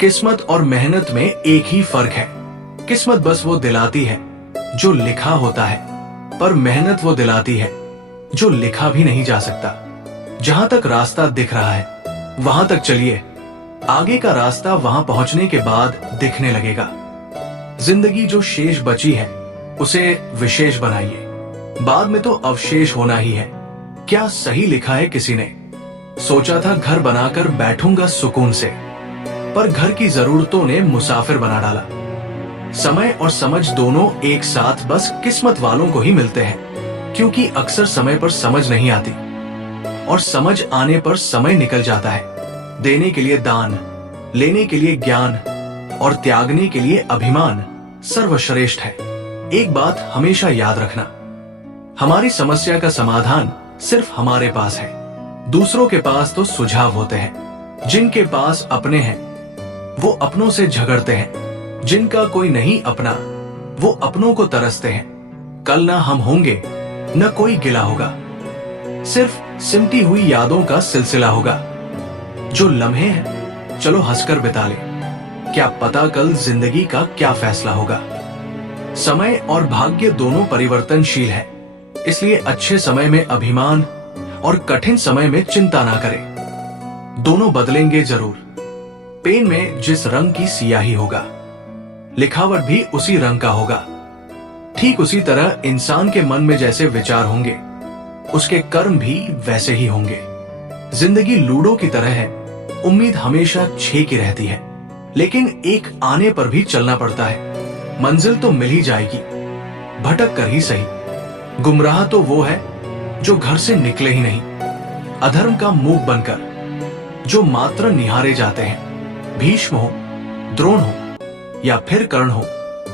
किस्मत और मेहनत में एक ही फर्क है। किस्मत बस वो दिलाती है जो लिखा होता है, पर मेहनत वो दिलाती है जो लिखा भी नहीं जा सकता। जहां तक रास्ता दिख रहा है वहां तक चलिए, आगे का रास्ता वहां पहुंचने के बाद दिखने लगेगा। जिंदगी जो शेष बची है उसे विशेष बनाइए, बाद में तो अवशेष होना ही है। क्या सही लिखा है किसी ने, सोचा था घर बनाकर बैठूंगा सुकून से, पर घर की जरूरतों ने मुसाफिर बना डाला। समय और समझ दोनों एक साथ बस किस्मत वालों को ही मिलते हैं, क्योंकि अक्सर समय पर समझ नहीं आती और समझ आने पर समय निकल जाता है। देने के लिए दान, लेने के लिए ज्ञान और त्यागने के लिए अभिमान सर्वश्रेष्ठ है। एक बात हमेशा याद रखना, हमारी समस्या का समाधान सिर्फ हमारे पास है, दूसरों के पास तो सुझाव होते हैं। जिनके पास अपने हैं वो अपनों से झगड़ते हैं, जिनका कोई नहीं अपना वो अपनों को तरसते हैं। कल ना हम होंगे न कोई गिला होगा, सिर्फ सिमटी हुई यादों का सिलसिला होगा। जो लम्हे हैं चलो हंसकर बिता ले, क्या पता कल जिंदगी का क्या फैसला होगा। समय और भाग्य दोनों परिवर्तनशील है, इसलिए अच्छे समय में अभिमान और कठिन समय में चिंता ना करें। दोनों बदलेंगे जरूर। पेन में जिस रंग की सियाही होगा, लिखावट भी उसी रंग का होगा। ठीक उसी तरह इंसान के मन में जैसे विचार होंगे, उसके कर्म भी वैसे ही होंगे। जिंदगी लूडो की तरह है, उम्मीद हमेशा 6 की रहती है, लेकिन एक आने पर भी चलना पड़ता है। मंजिल तो मिल ही जाएगी, भटक कर ही सही। गुमराह तो वो है जो घर से निकले ही नहीं, अधर्म का मूक बनकर जो मात्र निहारे जाते हैं। भीष्म हो, द्रोण हो या फिर कर्ण हो,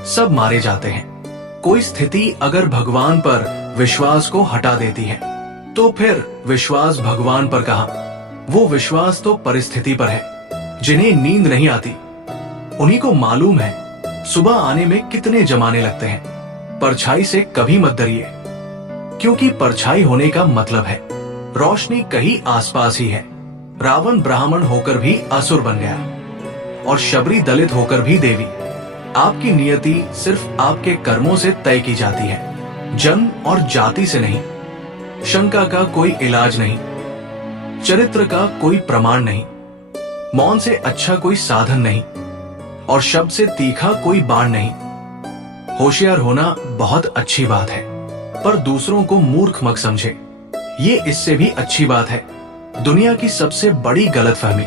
सब मारे जाते हैं। कोई स्थिति अगर भगवान पर विश्वास को हटा देती है तो फिर विश्वास भगवान पर कहां, वो विश्वास तो परिस्थिति पर है। जिन्हें नींद नहीं आती उन्हीं को मालूम है सुबह आने में कितने जमाने लगते हैं। परछाई से कभी मत डरिए, क्योंकि परछाई होने का मतलब है रोशनी कहीं आसपास ही है। रावण ब्राह्मण होकर भी असुर बन गया और शबरी दलित होकर भी देवी। आपकी नियति सिर्फ आपके कर्मों से तय की जाती है, जन्म और जाति से नहीं। शंका का कोई इलाज नहीं, चरित्र का कोई प्रमाण नहीं, मौन से अच्छा कोई साधन नहीं और शब्द से तीखा कोई बाण नहीं। होशियार होना बहुत अच्छी बात है, पर दूसरों को मूर्ख मत समझे, ये इससे भी अच्छी बात है। दुनिया की सबसे बड़ी गलतफहमी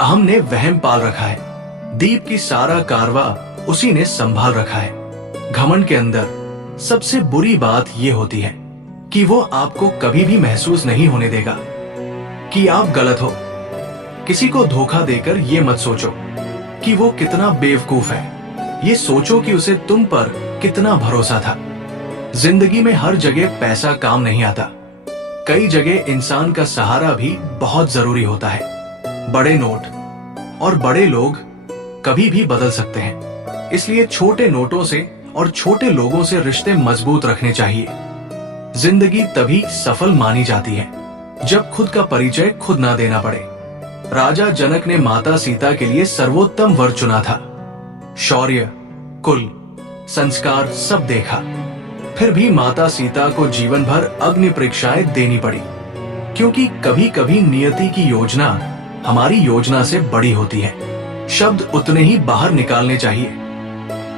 अहम ने वहम पाल रखा है। दीप की सारा कारवा उसी ने संभाल रखा है। घमंड के अंदर सबसे बुरी बात ये होती है कि वो आपको कभी भी महसूस नहीं होने देगा कि आप गलत हो। किसी को धोखा देकर ये मत सोचो कि वो कितना बेवकूफ है, ये सोचो कि उसे तुम पर कितना भरोसा था। जिंदगी में हर जगह पैसा काम नहीं आता, कई जगह इंसान का सहारा भी बहुत जरूरी होता है। बड़े नोट और बड़े लोग कभी भी बदल सकते हैं, इसलिए छोटे नोटों से और छोटे लोगों से रिश्ते मजबूत रखने चाहिए। जिंदगी तभी सफल मानी जाती है जब खुद का परिचय खुद ना देना पड़े। राजा जनक ने माता सीता के लिए सर्वोत्तम वर चुना था। शौर्य, कुल, संस्कार सब देखा, फिर भी माता सीता को जीवन भर अग्नि परीक्षाएं देनी पड़ी, क्योंकि कभी कभी नियति की योजना हमारी योजना से बड़ी होती है। शब्द उतने ही बाहर निकालने चाहिए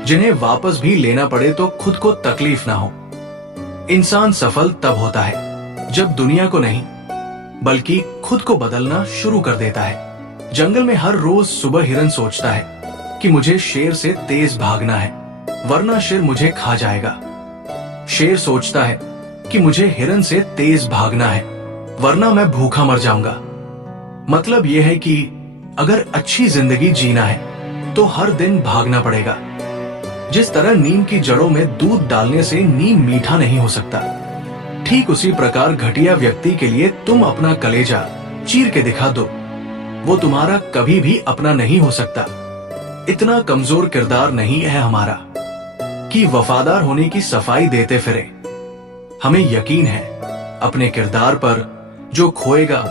जिन्हें वापस भी लेना पड़े तो खुद को तकलीफ ना हो। इंसान सफल तब होता है जब दुनिया को नहीं बल्कि खुद को बदलना शुरू कर देता है। जंगल में हर रोज सुबह हिरन सोचता है कि मुझे शेर से तेज भागना है, वरना शेर मुझे खा जाएगा। शेर सोचता है कि मुझे हिरन से तेज भागना है, वरना मैं भूखा मर जाऊंगा। मतलब यह है कि अगर अच्छी जिंदगी जीना है तो हर दिन भागना पड़ेगा। जिस तरह नीम की जड़ों में दूध डालने से नीम मीठा नहीं हो सकता, ठीक उसी प्रकार घटिया व्यक्ति के लिए तुम अपना कलेजा चीर के दिखा दो, वो तुम्हारा कभी भी अपना नहीं हो सकता। इतना कमजोर किरदार नहीं है हमारा कि वफादार होने की सफाई देते फिरे। हमें यकीन है अपने किरदार पर, जो खोएगा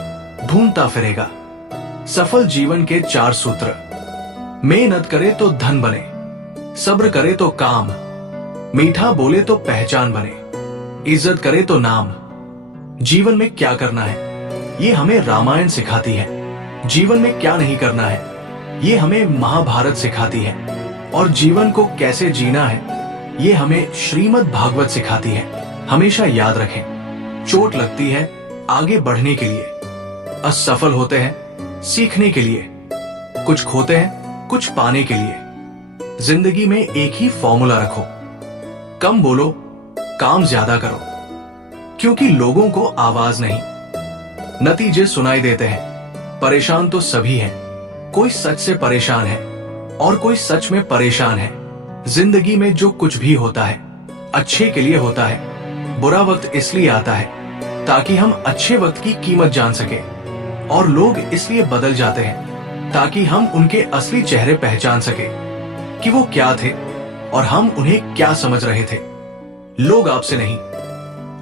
ढूंढता फिरेगा। सफल जीवन के 4 सूत्र: मेहनत करे तो धन बने, सब्र करे तो काम, मीठा बोले तो पहचान बने, इज्जत करे तो नाम। जीवन में क्या करना है ये हमें रामायण सिखाती है। जीवन में क्या नहीं करना है ये हमें महाभारत सिखाती है। और जीवन को कैसे जीना है ये हमें श्रीमद् भागवत सिखाती है। हमेशा याद रखें, चोट लगती है आगे बढ़ने के लिए, असफल होते हैं सीखने के लिए, कुछ खोते हैं कुछ पाने के लिए। जिंदगी में एक ही फॉर्मूला रखो, कम बोलो काम ज्यादा करो, क्योंकि लोगों को आवाज नहीं नतीजे सुनाई देते हैं। परेशान तो सभी हैं, कोई सच से परेशान है और कोई सच में परेशान है। जिंदगी में जो कुछ भी होता है अच्छे के लिए होता है। बुरा वक्त इसलिए आता है ताकि हम अच्छे वक्त की कीमत जान सके, और लोग इसलिए बदल जाते हैं ताकि हम उनके असली चेहरे पहचान सके कि वो क्या थे और हम उन्हें क्या समझ रहे थे। लोग आपसे नहीं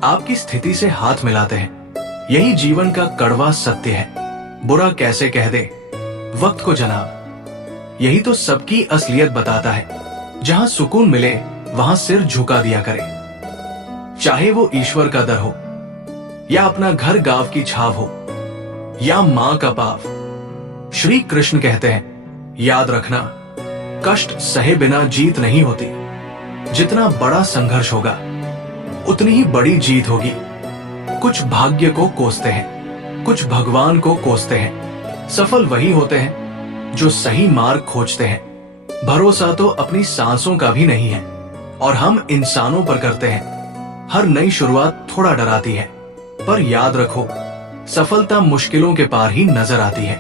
आपकी स्थिति से हाथ मिलाते हैं। यही जीवन का कड़वा सत्य है। बुरा कैसे कह दे वक्त को जनाब, यही तो सबकी असलियत बताता है। जहां सुकून मिले वहां सिर झुका दिया करे, चाहे वो ईश्वर का दर हो या अपना घर गांव की छाव हो या मां का पाव। श्री कृष्ण कहते हैं याद रखना, कष्ट सहे बिना जीत नहीं होती। जितना बड़ा संघर्ष होगा उतनी ही बड़ी जीत होगी। कुछ भाग्य को कोसते हैं, कुछ भगवान को कोसते हैं। सफल वही होते हैं जो सही मार्ग खोजते हैं। भरोसा तो अपनी सांसों का भी नहीं है और हम इंसानों पर करते हैं। हर नई शुरुआत थोड़ा डराती है, पर याद रखो सफलता मुश्किलों के पार ही नजर आती है।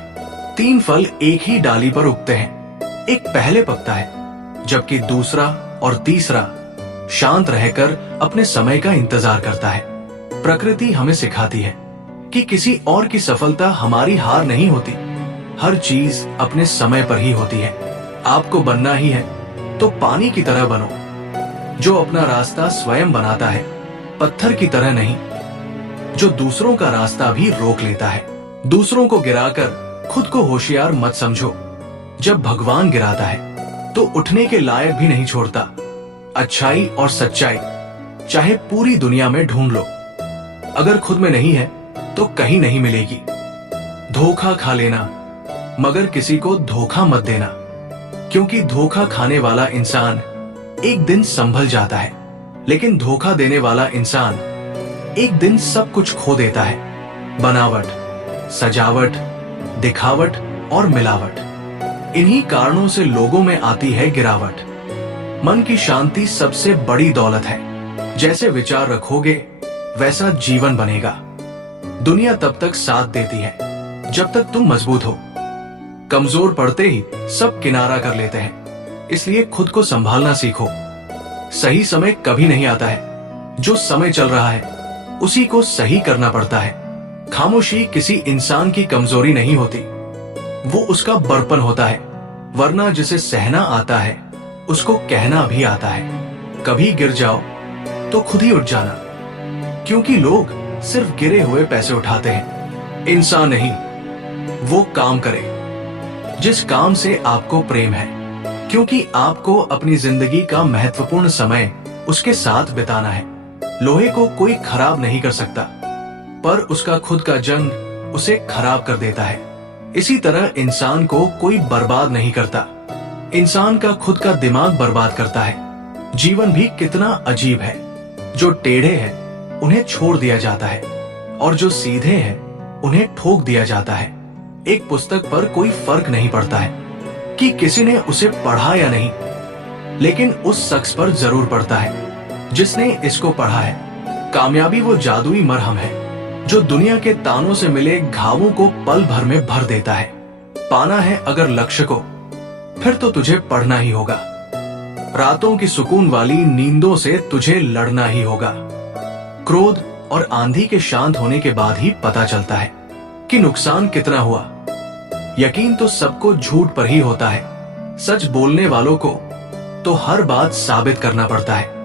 3 फल एक ही डाली पर उगते हैं, एक पहले पकता है जबकि दूसरा और तीसरा शांत रहकर अपने समय का इंतजार करता है। प्रकृति हमें सिखाती है कि किसी और की सफलता हमारी हार नहीं होती। हर चीज अपने समय पर ही होती है। आपको बनना ही है तो पानी की तरह बनो, जो अपना रास्ता स्वयं बनाता है, पत्थर की तरह नहीं जो दूसरों का रास्ता भी रोक लेता है। दूसरों को गिराकर खुद को होशियार मत समझो। जब भगवान गिराता है तो उठने के लायक भी नहीं छोड़ता। अच्छाई और सच्चाई चाहे पूरी दुनिया में ढूंढ लो, अगर खुद में नहीं है तो कहीं नहीं मिलेगी। धोखा खा लेना मगर किसी को धोखा मत देना, क्योंकि धोखा खाने वाला इंसान एक दिन संभल जाता है, लेकिन धोखा देने वाला इंसान एक दिन सब कुछ खो देता है। बनावट, सजावट, दिखावट और मिलावट, इन्हीं कारणों से लोगों में आती है गिरावट। मन की शांति सबसे बड़ी दौलत है। जैसे विचार रखोगे वैसा जीवन बनेगा। दुनिया तब तक साथ देती है जब तक तुम मजबूत हो। कमजोर पड़ते ही सब किनारा कर लेते हैं, इसलिए खुद को संभालना सीखो। सही समय कभी नहीं आता है, जो समय चल रहा है उसी को सही करना पड़ता है। खामोशी किसी इंसान की कमजोरी नहीं होती, वो उसका बड़पन होता है। वरना जिसे सहना आता है उसको कहना भी आता है। कभी गिर जाओ तो खुद ही उठ जाना, क्योंकि लोग सिर्फ गिरे हुए पैसे उठाते हैं, इंसान नहीं। वो काम करे जिस काम से आपको प्रेम है, क्योंकि आपको अपनी जिंदगी का महत्वपूर्ण समय उसके साथ बिताना है। लोहे को कोई खराब नहीं कर सकता, पर उसका खुद का जंग उसे खराब कर देता है। इसी तरह इंसान को कोई बर्बाद नहीं करता, इंसान का खुद का दिमाग बर्बाद करता है। जीवन भी कितना अजीब है, जो टेढ़े हैं उन्हें छोड़ दिया जाता है और जो सीधे हैं उन्हें ठोक दिया जाता है। एक पुस्तक पर कोई फर्क नहीं पड़ता है कि किसी ने उसे पढ़ा या नहीं, लेकिन उस शख्स पर जरूर पड़ता है जिसने इसको पढ़ा है। कामयाबी वो जादुई मरहम है जो दुनिया के तानों से मिले घावों को पल भर में भर देता है। पाना है अगर लक्ष्य को, फिर तो तुझे पढ़ना ही होगा। रातों की सुकून वाली नींदों से तुझे लड़ना ही होगा। क्रोध और आंधी के शांत होने के बाद ही पता चलता है कि नुकसान कितना हुआ। यकीन तो सबको झूठ पर ही होता है, सच बोलने वालों को तो हर बात साबित करना पड़ता है।